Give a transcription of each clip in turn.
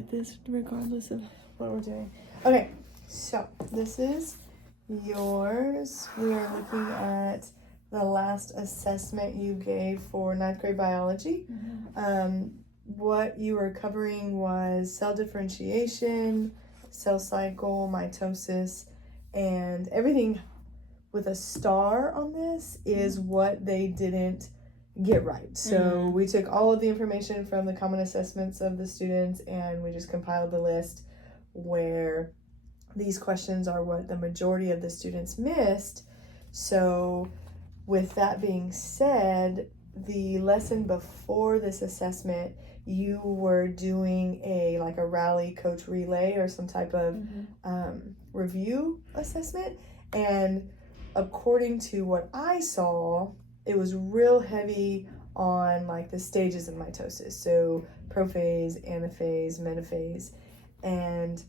at this regardless of what we're doing. Okay, so this is yours. We are looking at the last assessment you gave for 9th grade biology. What you were covering was cell differentiation, cell cycle, mitosis, and everything with a star on this is what they didn't get right. So we took all of the information from the common assessments of the students and we just compiled the list where these questions are what the majority of the students missed. So with that being said, the lesson before this assessment, you were doing a rally coach relay or some type of review assessment. And according to what I saw, it was real heavy on like the stages of mitosis. So prophase, anaphase, metaphase. And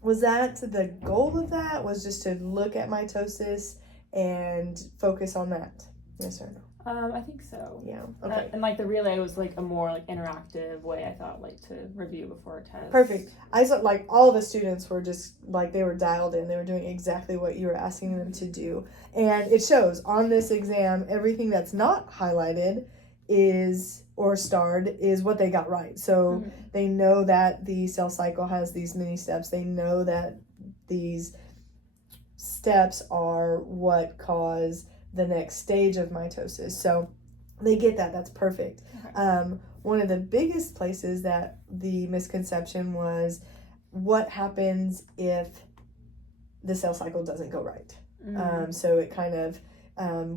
was that the goal of that? Was just to look at mitosis and focus on that? Yes or no? I think so. Yeah. Okay. And like the relay was like a more like interactive way, I thought, like to review before a test. Perfect. I saw like all the students were just like they were dialed in. They were doing exactly what you were asking them to do. And it shows on this exam, everything that's not highlighted is or starred is what they got right. So they know that the cell cycle has these many steps. They know that these steps are what cause the next stage of mitosis. So they get that. That's perfect. Okay. One of the biggest places that the misconception was what happens if the cell cycle doesn't go right. So it kind of,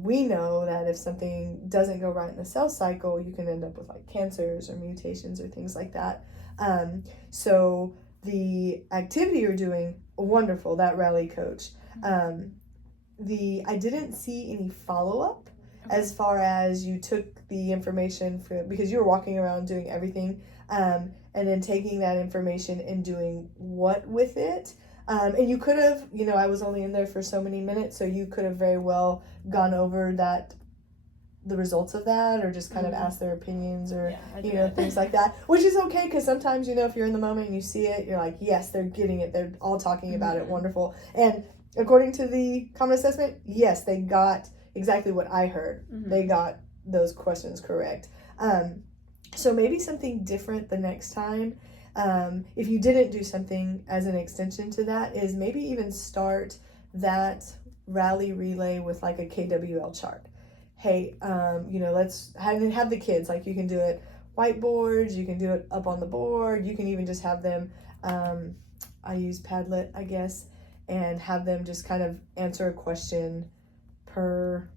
we know that if something doesn't go right in the cell cycle, you can end up with like cancers or mutations or things like that. So the activity you're doing, wonderful, that rally coach. I didn't see any follow-up as far as you took the information because you were walking around doing everything and then taking that information and doing what with it. And you could have, I was only in there for so many minutes, so you could have very well gone over the results of that or just kind of asked their opinions or, things like that, which is okay because sometimes, if you're in the moment and you see it, you're like, yes, they're getting it. They're all talking about it. Wonderful. And according to the common assessment, yes, they got exactly what I heard. They got those questions correct. So maybe something different the next time. If you didn't do something as an extension to that is maybe even start that rally relay with like a KWL chart. Hey, let's have the kids, like you can do it whiteboards, you can do it up on the board, you can even just have them, I use Padlet, I guess, and have them just kind of answer a question per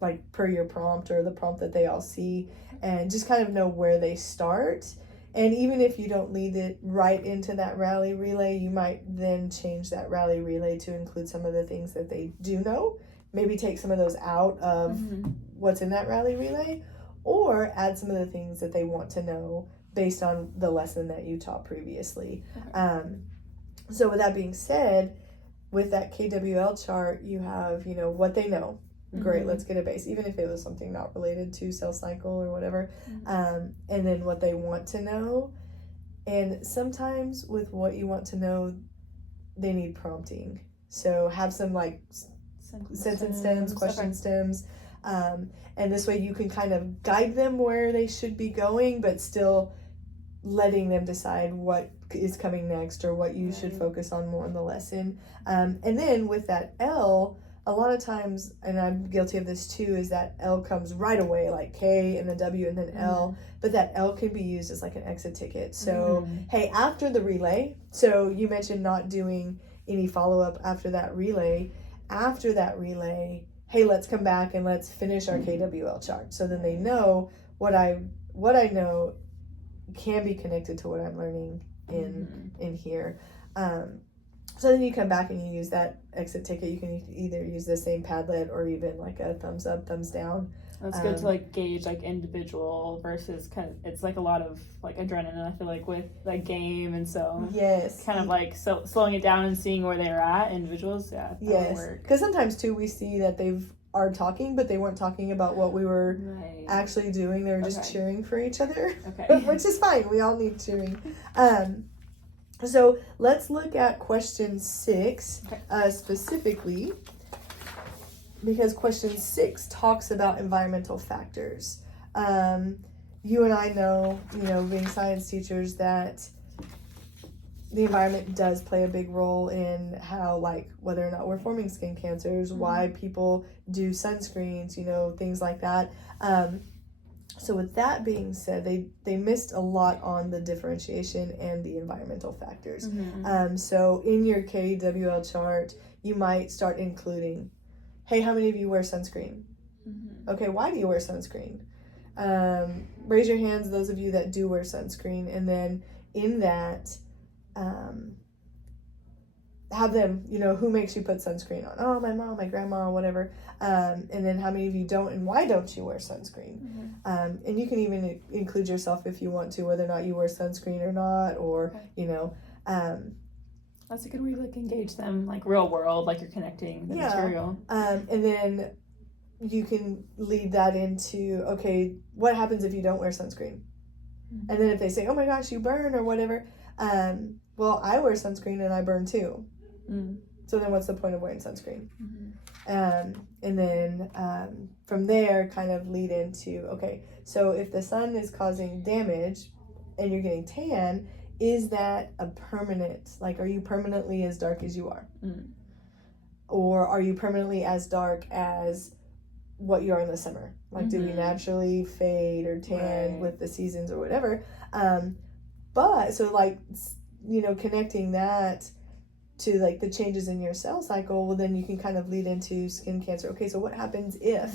your prompt or the prompt that they all see and just kind of know where they start. And even if you don't lead it right into that rally relay, you might then change that rally relay to include some of the things that they do know. Maybe take some of those out of what's in that rally relay or add some of the things that they want to know based on the lesson that you taught previously. Okay. So with that being said, with that KWL chart, you have, what they know. Great, let's get a base, even if it was something not related to cell cycle or whatever. And then what they want to know. And sometimes with what you want to know, they need prompting. So have some like sentence stems, question stems. And this way you can kind of guide them where they should be going, but still letting them decide what is coming next or what you should focus on more in the lesson. And then with that L, a lot of times, and I'm guilty of this too, is that L comes right away, like K and then W and then L, but that L can be used as like an exit ticket. So, hey, after the relay, so you mentioned not doing any follow-up after that relay. After that relay, hey, let's come back and let's finish our KWL chart. So then they know what I know can be connected to what I'm learning in here. So then you come back and you use that exit ticket. You can either use the same Padlet or even like a thumbs up, thumbs down. That's good to like gauge like individual versus kind of, it's like a lot of like adrenaline, I feel like, with like game, and so kind of like slowing it down and seeing where they're at, individuals, yes, because sometimes too we see that they've are talking, but they weren't talking about what we were actually doing. They were just cheering for each other, which is fine. We all need cheering. So let's look at question 6 specifically, because question 6 talks about environmental factors. You and I know, being science teachers, that the environment does play a big role in how, like, whether or not we're forming skin cancers, why people do sunscreens, things like that. So with that being said, they missed a lot on the differentiation and the environmental factors. So in your KWL chart, you might start including, hey, how many of you wear sunscreen? Okay, why do you wear sunscreen? Raise your hands, those of you that do wear sunscreen, and then in that, have them, who makes you put sunscreen on? Oh, my mom, my grandma, whatever. And then how many of you don't, and why don't you wear sunscreen? And you can even include yourself if you want to, whether or not you wear sunscreen or not, or, that's a good way to, like, engage them, like, real world, like, you're connecting the material. And then you can lead that into, okay, what happens if you don't wear sunscreen? And then if they say, oh my gosh, you burn or whatever, well, I wear sunscreen and I burn too. So then what's the point of wearing sunscreen? And then from there kind of lead into, okay, so if the sun is causing damage and you're getting tan, is that a permanent, like, are you permanently as dark as you are? Or are you permanently as dark as what you are in the summer? Like, do we naturally fade or tan with the seasons or whatever? But so, like, connecting that to, like, the changes in your cell cycle, well, then you can kind of lead into skin cancer. Okay, so what happens if,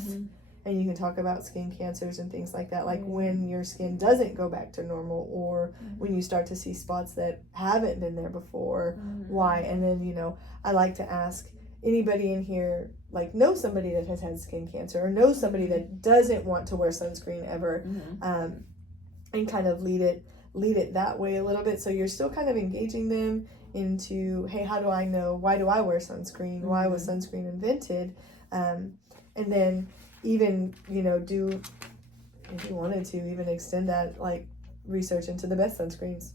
and you can talk about skin cancers and things like that, like when your skin doesn't go back to normal, or when you start to see spots that haven't been there before, why? And then, I like to ask, anybody in here, like, know somebody that has had skin cancer, or know somebody that doesn't want to wear sunscreen ever, and kind of lead it that way a little bit, so you're still kind of engaging them into, hey, how do I know? Why do I wear sunscreen? Why was sunscreen invented? And then even, do, if you wanted to, even extend that, like, research into the best sunscreens.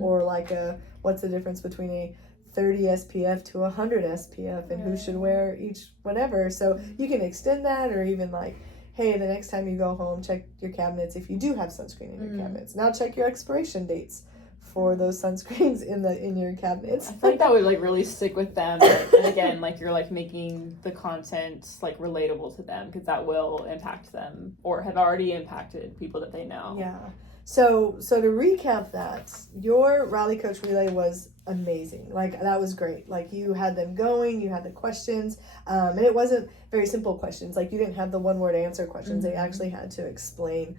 Or, like, what's the difference between a 30 SPF to 100 SPF, and who should wear each whatever. So you can extend that, or even, like, hey, the next time you go home, check your cabinets if you do have sunscreen in your cabinets. Now check your expiration dates for those sunscreens in your cabinets. I feel like that would, like, really stick with them. And again, like, you're, like, making the content, like, relatable to them, because that will impact them, or have already impacted people that they know. Yeah. So to recap that, your Rally Coach Relay was amazing. Like, that was great. Like, you had them going, you had the questions, and it wasn't very simple questions. Like, you didn't have the one-word answer questions. They actually had to explain.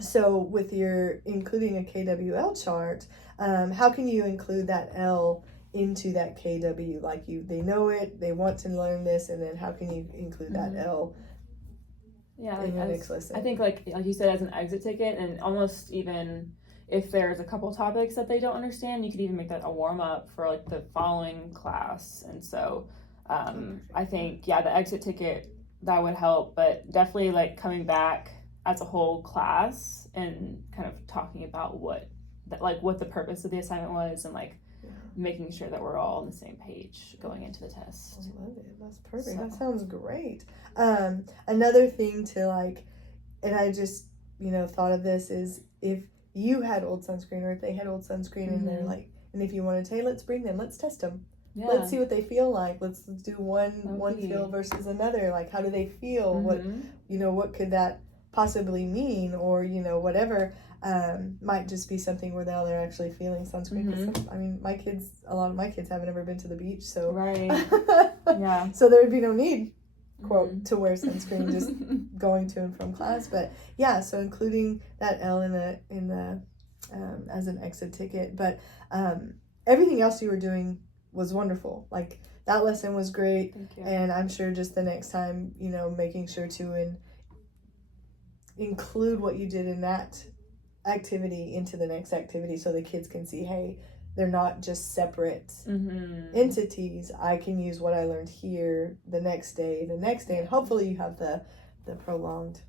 So with your including a KWL chart, how can you include that L into that KW? Like, they know it, they want to learn this, and then how can you include that L? Yeah, like, I think, like you said, as an exit ticket, and almost even if there's a couple topics that they don't understand, you could even make that a warm-up for, like, the following class. And so I think, the exit ticket, that would help, but definitely, like, coming back as a whole class and kind of talking about what the purpose of the assignment was, and, like, making sure that we're all on the same page going into the test. I love it. That's perfect. That sounds great. Another thing to, like, and I just, thought of this, is if you had old sunscreen, or if they had old sunscreen, and they're like, and if you wanted to, hey, let's bring them, let's test them. Let's see what they feel like. Let's do one feel versus another. Like, how do they feel? What could that possibly mean? Or, whatever. Might just be something where they're actually feeling sunscreen. I mean, a lot of my kids haven't ever been to the beach, so so there would be no need, quote, to wear sunscreen, just going to and from class. But so including that L in the as an exit ticket. But everything else you were doing was wonderful. Like, that lesson was great. Thank you. And I'm sure just the next time, making sure to include what you did in that activity into the next activity, so the kids can see, hey, they're not just separate entities. I can use what I learned here the next day, and hopefully you have the prolonged,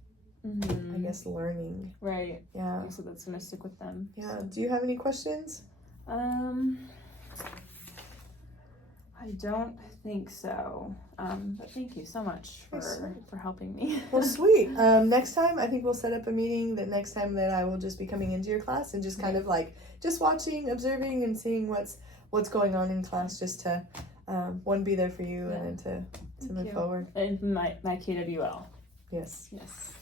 I guess, learning. Right. Yeah. So that's gonna stick with them. Yeah. Do you have any questions? I don't think so. But thank you so much for helping me. Well, sweet. Next time, I think we'll set up a meeting that next time that I will just be coming into your class and just kind of like just watching, observing, and seeing what's going on in class, just to one, be there for you, and then to move forward. And my KWL. Yes. Yes.